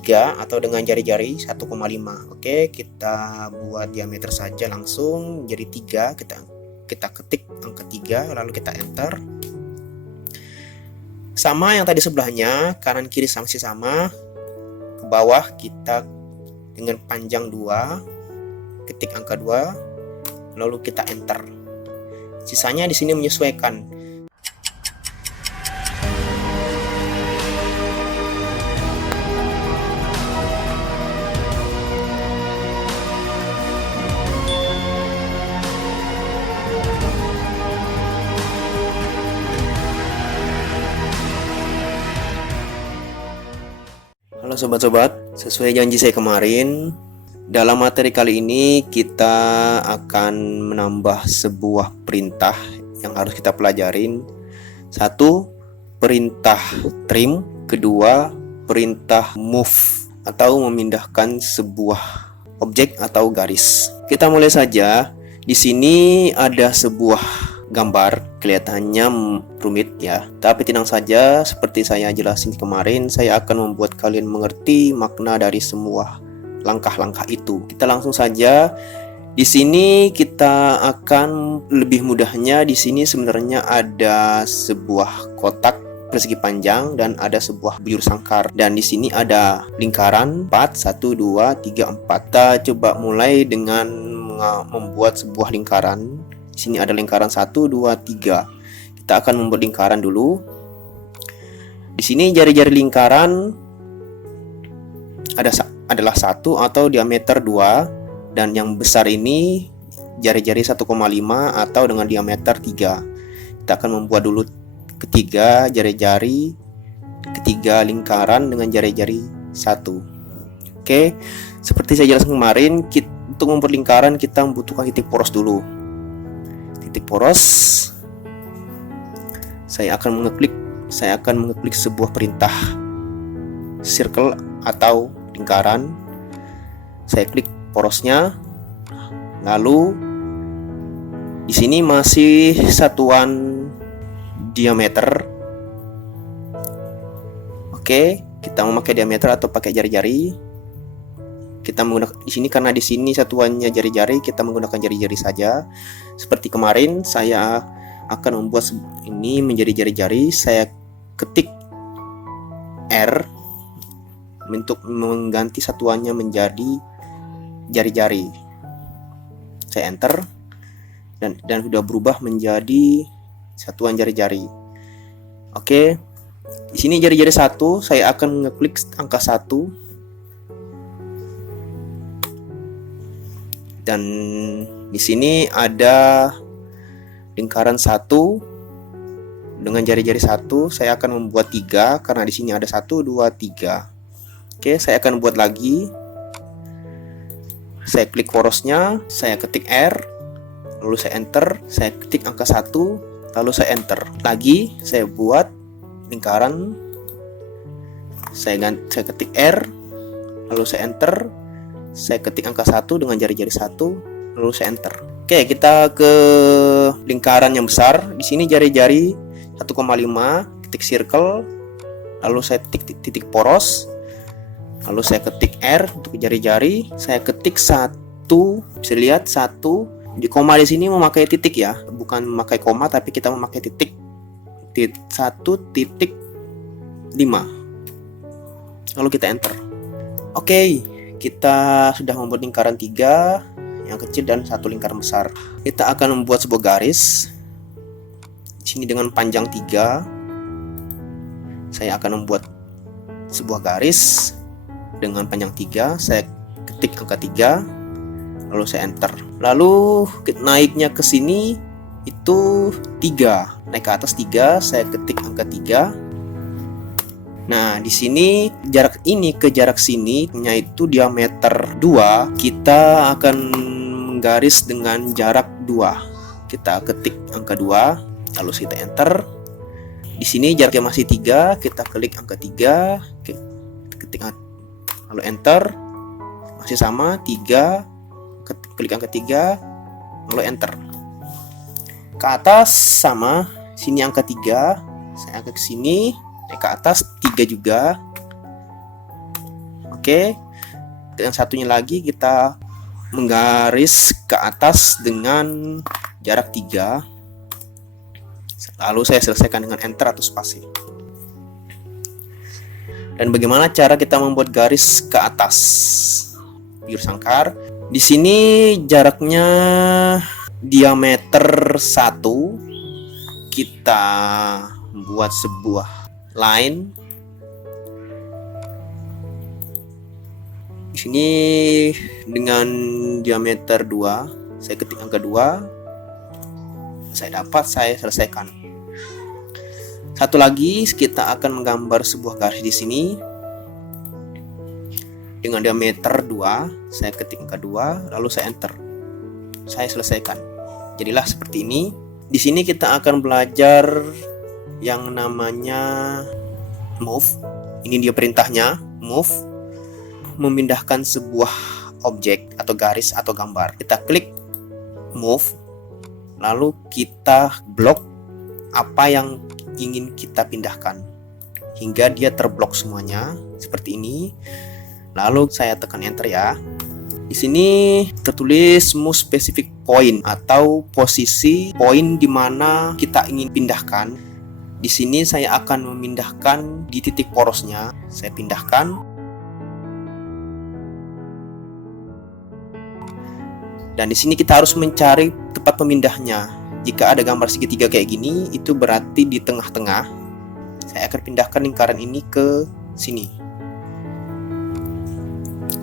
3 atau dengan jari-jari 1,5. Oke, kita buat diameter saja langsung jadi 3. Kita ketik angka 3 lalu kita enter. Sama yang tadi sebelahnya, kanan kiri masih sama. Ke bawah kita dengan panjang 2, ketik angka 2 lalu kita enter. Sisanya di sini menyesuaikan. Halo sobat-sobat, sesuai janji saya kemarin, dalam materi kali ini kita akan menambah sebuah perintah yang harus kita pelajarin. 1. Perintah trim. 2. Perintah move atau memindahkan sebuah objek atau garis. Kita mulai saja. Di sini ada sebuah gambar, kelihatannya rumit ya, tapi tenang saja, seperti saya jelasin kemarin, saya akan membuat kalian mengerti makna dari semua langkah-langkah itu. Kita langsung saja. Di sini kita akan lebih mudahnya, di sini sebenarnya ada sebuah kotak persegi panjang dan ada sebuah bujur sangkar, dan di sini ada lingkaran 4, 1, 2, 3, 4. Kita coba mulai dengan membuat sebuah lingkaran. Di sini ada lingkaran 1, 2, 3. Kita akan membuat lingkaran dulu. Di sini jari-jari lingkaran adalah 1 atau diameter 2, dan yang besar ini jari-jari 1,5 atau dengan diameter 3. Kita akan membuat dulu ketiga jari-jari, ketiga lingkaran dengan jari-jari 1. Oke, seperti saya jelaskan kemarin, untuk membuat lingkaran kita membutuhkan titik poros dulu. Titik poros, saya akan mengeklik sebuah perintah circle atau lingkaran. Saya klik porosnya, lalu di sini masih satuan diameter. Oke, kita memakai diameter atau pakai jari-jari. Kita menggunakan di sini karena di sini satuannya jari-jari, kita menggunakan jari-jari saja. Seperti kemarin, saya akan membuat ini menjadi jari-jari. Saya ketik R untuk mengganti satuannya menjadi jari-jari. Saya enter dan sudah berubah menjadi satuan jari-jari. Oke. Di sini jari-jari 1, saya akan ngeklik angka 1. Dan di sini ada lingkaran 1 dengan jari-jari 1. Saya akan membuat 3 karena di sini ada 1, 2, 3. Oke, saya akan buat lagi. Saya klik porosnya, saya ketik R, lalu saya enter. Saya ketik angka 1, lalu saya enter. Lagi saya buat lingkaran. Saya ketik R, lalu saya enter. Saya ketik angka 1 dengan jari-jari 1, lalu saya enter. Oke, kita ke lingkaran yang besar. Di sini jari-jari 1,5, ketik circle, lalu saya titik poros, lalu saya ketik R untuk jari-jari. Saya ketik 1, bisa lihat 1. Di koma di sini memakai titik ya, bukan memakai koma tapi kita memakai titik. 1.5. Lalu kita enter. Oke. Kita sudah membuat lingkaran 3 yang kecil dan 1 lingkaran besar. Kita akan membuat sebuah garis. Di sini dengan panjang 3. Saya akan membuat sebuah garis dengan panjang 3. Saya ketik angka 3, lalu saya enter. Lalu naiknya ke sini itu 3. Naik ke atas 3, saya ketik angka 3. Nah, di sini jarak ini ke jarak sini yaitu diameter 2, kita akan menggaris dengan jarak 2. Kita ketik angka 2, lalu kita enter. Di sini jaraknya masih 3, kita klik angka 3, ketik lalu enter. Masih sama 3, klik angka 3, lalu enter. Ke atas sama, sini angka 3, saya angkat ke sini. Ke atas 3 juga. Oke. Yang satunya lagi kita menggaris ke atas dengan jarak 3. Lalu saya selesaikan dengan enter atau spasi. Dan bagaimana cara kita membuat garis ke atas biur sangkar? Di sini jaraknya diameter 1. Kita buat sebuah line. Di sini dengan diameter 2, saya ketik angka 2. Saya dapat, saya selesaikan. Satu lagi, kita akan menggambar sebuah garis di sini dengan diameter 2. Saya ketik angka 2, lalu saya enter. Saya selesaikan. Jadilah seperti ini. Di sini kita akan belajar yang namanya move. Ini dia perintahnya, move. Memindahkan sebuah objek atau garis atau gambar. Kita klik move, lalu kita blok apa yang ingin kita pindahkan hingga dia terblok semuanya seperti ini. Lalu saya tekan enter ya. Di sini tertulis move specific point atau posisi poin di mana kita ingin pindahkan. Di sini saya akan memindahkan di titik porosnya. Saya pindahkan. Dan di sini kita harus mencari tempat pemindahnya. Jika ada gambar segitiga kayak gini, itu berarti di tengah-tengah. Saya akan pindahkan lingkaran ini ke sini.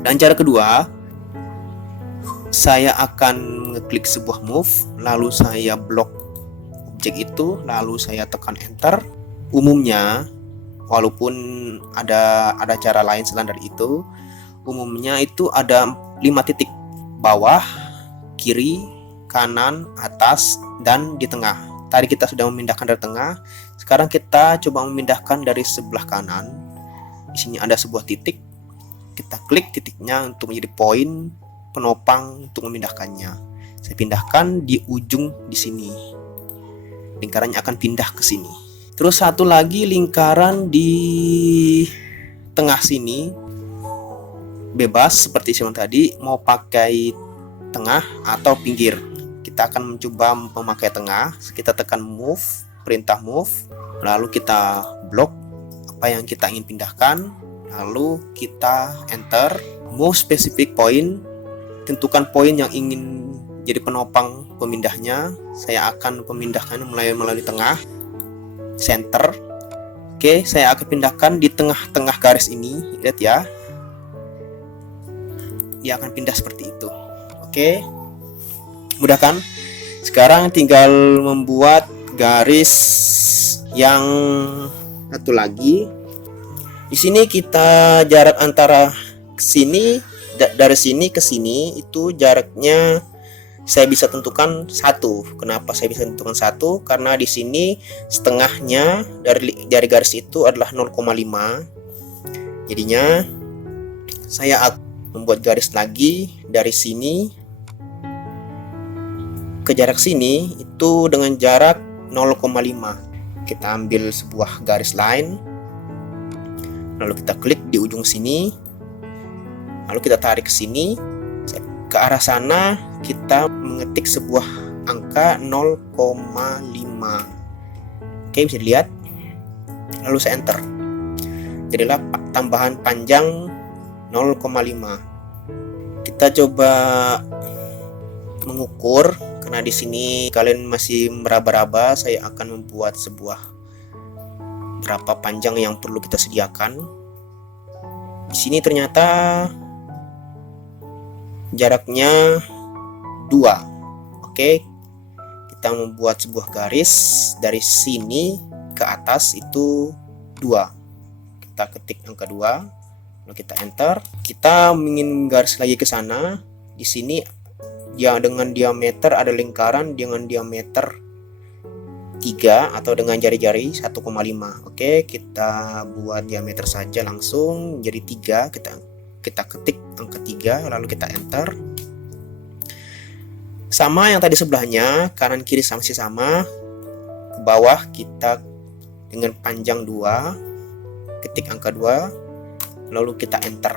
Dan cara kedua, saya akan ngeklik sebuah move, lalu saya blok objek itu, lalu saya tekan enter. Umumnya, walaupun ada cara lain selain dari itu, umumnya itu ada 5 titik: bawah, kiri, kanan, atas, dan di tengah. Tadi kita sudah memindahkan dari tengah. Sekarang kita coba memindahkan dari sebelah kanan. Di sini ada sebuah titik. Kita klik titiknya untuk menjadi poin penopang untuk memindahkannya. Saya pindahkan di ujung di sini. Lingkarannya akan pindah ke sini. Terus satu lagi lingkaran di tengah sini. Bebas seperti yang tadi, mau pakai tengah atau pinggir. Kita akan mencoba memakai tengah. Kita tekan move, perintah move, lalu kita blok apa yang kita ingin pindahkan, lalu kita enter. Move specific point, tentukan poin yang ingin jadi penopang pemindahnya. Saya akan memindahkan melalui tengah, center. Oke, saya akan pindahkan di tengah-tengah garis ini. Lihat ya, dia akan pindah seperti itu. Oke, mudah kan? Sekarang tinggal membuat garis yang satu lagi. Di sini kita jarak antara sini, dari sini ke sini itu jaraknya saya bisa tentukan 1. Kenapa saya bisa tentukan 1? Karena di sini setengahnya dari garis itu adalah 0,5. Jadinya saya akan membuat garis lagi dari sini ke jarak sini itu dengan jarak 0,5. Kita ambil sebuah garis line, lalu kita klik di ujung sini, lalu kita tarik ke sini. Ke arah sana kita mengetik sebuah angka 0,5. Oke, bisa dilihat. Lalu saya enter. Jadilah tambahan panjang 0,5. Kita coba mengukur. Karena di sini kalian masih meraba-raba, saya akan membuat sebuah berapa panjang yang perlu kita sediakan. Di sini ternyata jaraknya 2. Oke, kita membuat sebuah garis dari sini ke atas itu 2. Kita ketik angka 2, lalu kita enter. Kita ingin garis lagi ke sana. Di sini ya dengan diameter ada lingkaran dengan diameter 3 atau dengan jari-jari 1,5. Oke, kita buat diameter saja langsung jadi 3. Kita ketik angka 3 lalu kita enter. Sama yang tadi sebelahnya, kanan kiri masih sama. Ke bawah kita dengan panjang 2, ketik angka 2 lalu kita enter.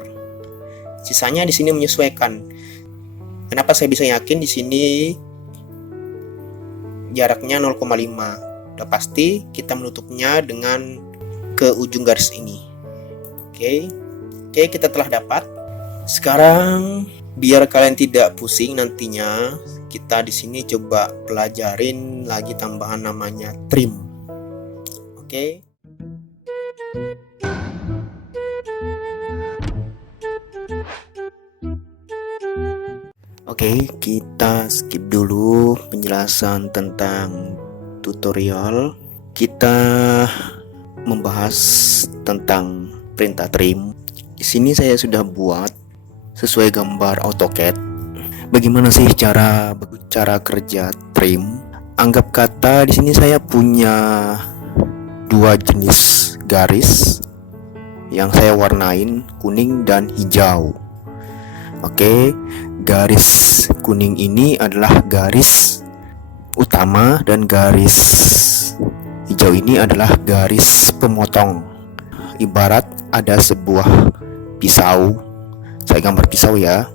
Sisanya di sini menyesuaikan. Kenapa saya bisa yakin di sini jaraknya 0,5? Udah pasti kita menutupnya dengan ke ujung garis ini. Oke, kita telah dapat. Sekarang biar kalian tidak pusing nantinya, kita di sini coba pelajarin lagi tambahan namanya trim. Oke. Oke, kita skip dulu penjelasan tentang tutorial. Kita membahas tentang perintah trim. Di sini saya sudah buat sesuai gambar AutoCAD. Bagaimana sih cara kerja trim? Anggap kata di sini saya punya dua jenis garis yang saya warnain kuning dan hijau. Oke, garis kuning ini adalah garis utama dan garis hijau ini adalah garis pemotong. Ibarat ada sebuah pisau. Saya gambar pisau ya.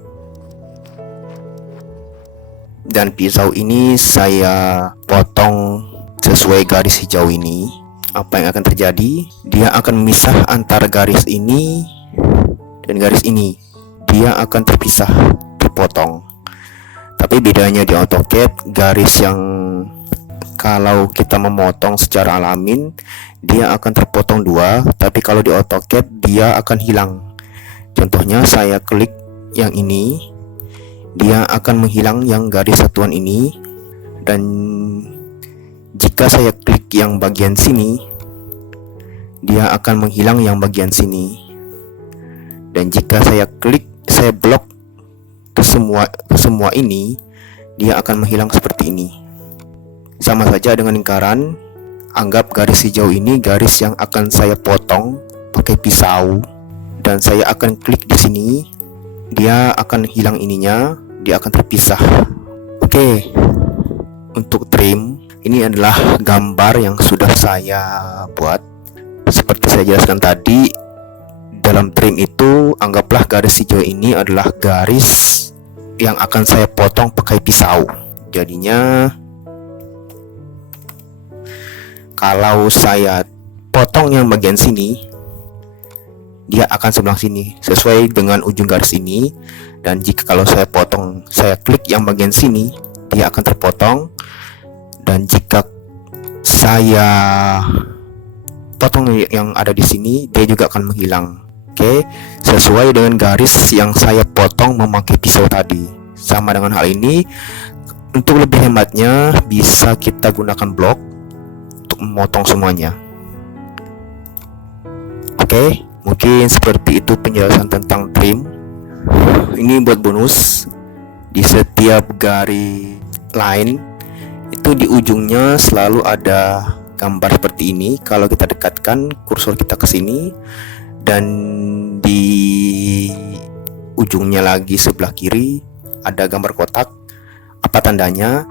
Dan pisau ini saya potong sesuai garis hijau ini. Apa yang akan terjadi? Dia akan memisah antara garis ini dan garis ini. Dia akan terpisah, terpotong. Tapi bedanya di AutoCAD, garis yang kalau kita memotong secara alamin dia akan terpotong dua, tapi kalau di AutoCAD dia akan hilang. Contohnya saya klik yang ini, dia akan menghilang yang garis satuan ini. Dan jika saya klik yang bagian sini, dia akan menghilang yang bagian sini. Dan jika saya blok ke semua ini, dia akan menghilang seperti ini. Sama saja dengan lingkaran. Anggap garis hijau ini garis yang akan saya potong pakai pisau, dan saya akan klik di sini, dia akan hilang ininya, dia akan terpisah. Oke, untuk trim ini adalah gambar yang sudah saya buat. Seperti saya jelaskan tadi, dalam trim itu anggaplah garis hijau ini adalah garis yang akan saya potong pakai pisau. Jadinya kalau saya potong yang bagian sini, dia akan sebelah sini sesuai dengan ujung garis ini. Dan jika kalau saya klik yang bagian sini, dia akan terpotong. Dan jika saya potong yang ada di sini, dia juga akan menghilang. Oke, sesuai dengan garis yang saya potong memakai pisau tadi. Sama dengan hal ini, untuk lebih hematnya bisa kita gunakan blok untuk memotong semuanya. Oke, mungkin seperti itu penjelasan tentang trim. Ini buat bonus, di setiap garis line itu di ujungnya selalu ada gambar seperti ini. Kalau kita dekatkan kursor kita ke sini, dan di ujungnya lagi sebelah kiri ada gambar kotak. Apa tandanya?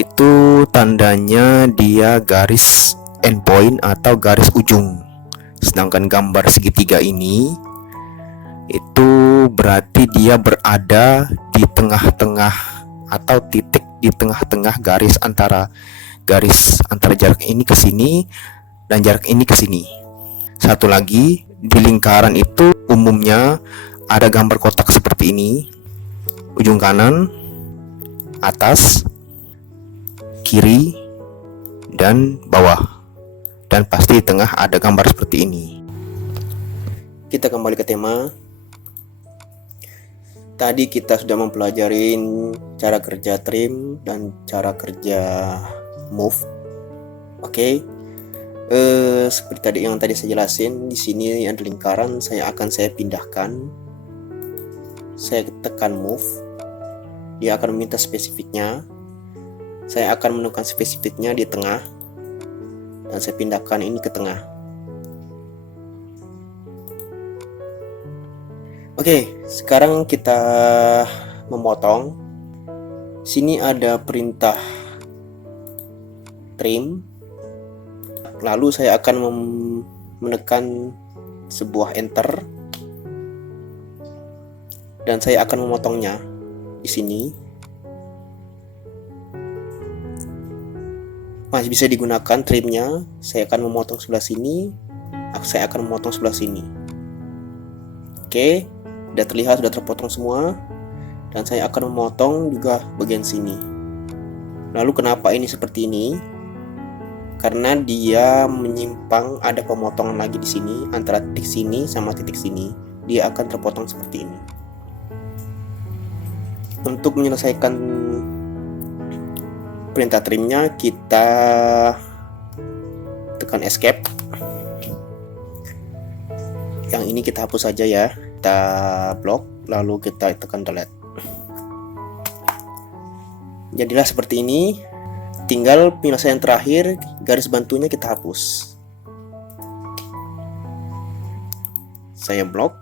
Itu tandanya dia garis endpoint atau garis ujung. Sedangkan gambar segitiga ini itu berarti dia berada di tengah-tengah atau titik di tengah-tengah garis antara jarak ini ke sini dan jarak ini ke sini. Satu lagi, di lingkaran itu umumnya ada gambar kotak seperti ini. Ujung kanan, atas, kiri, dan bawah. Dan pasti di tengah ada gambar seperti ini. Kita kembali ke tema. Tadi kita sudah mempelajari cara kerja trim dan cara kerja move. Oke. Seperti yang tadi saya jelasin, di sini ada lingkaran, saya pindahkan. Saya tekan move, dia akan meminta spesifiknya. Saya akan menekan spesifiknya di tengah, dan saya pindahkan ini ke tengah. Oke, sekarang kita memotong. Sini ada perintah trim. Lalu saya akan menekan sebuah enter. dan saya akan memotongnya di sini. Masih bisa digunakan trimnya. Saya akan memotong sebelah sini, saya akan memotong sebelah sini. Oke, sudah terlihat, sudah terpotong semua. Dan saya akan memotong juga bagian sini. Lalu kenapa ini seperti ini? Karena dia menyimpang, ada pemotongan lagi di sini antara titik sini sama titik sini. Dia akan terpotong seperti ini. Untuk menyelesaikan perintah trimnya, kita tekan escape. Yang ini kita hapus saja ya. Kita blok, lalu kita tekan delete. Jadilah seperti ini. Tinggal penyelesaian terakhir, garis bantunya kita hapus. Saya blok,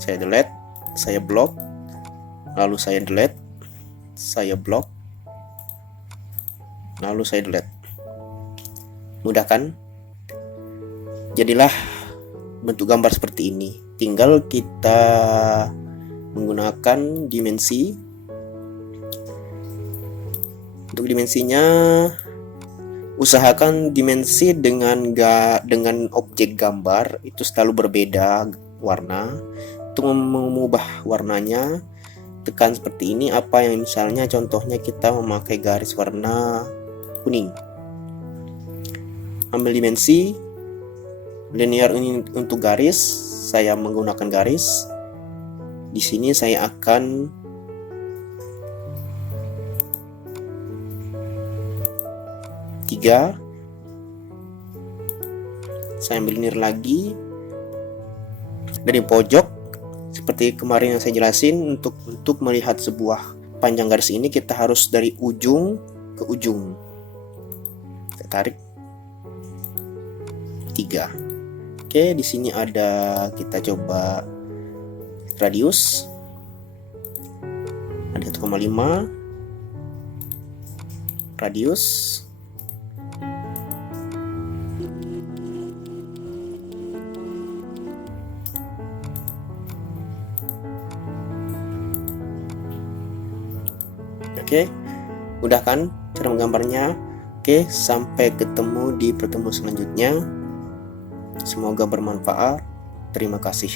saya delete, saya blok, lalu saya delete, saya blok, lalu saya delete. Mudah kan? Jadilah bentuk gambar seperti ini. Tinggal kita menggunakan dimensi. Untuk dimensinya, usahakan dimensi dengan objek gambar itu selalu berbeda warna. Untuk mengubah warnanya, tekan seperti ini. Apa yang misalnya contohnya kita memakai garis warna kuning. Ambil dimensi linear ini untuk garis, saya menggunakan garis. Di sini saya akan saya ambil linear lagi dari pojok. Seperti kemarin yang saya jelasin, untuk melihat sebuah panjang garis ini kita harus dari ujung ke ujung. Saya tarik 3. Oke, di sini ada, kita coba radius ada 1,5 radius. Oke, mudah kan cara menggambarnya? Oke, sampai ketemu di pertemuan selanjutnya. Semoga bermanfaat. Terima kasih.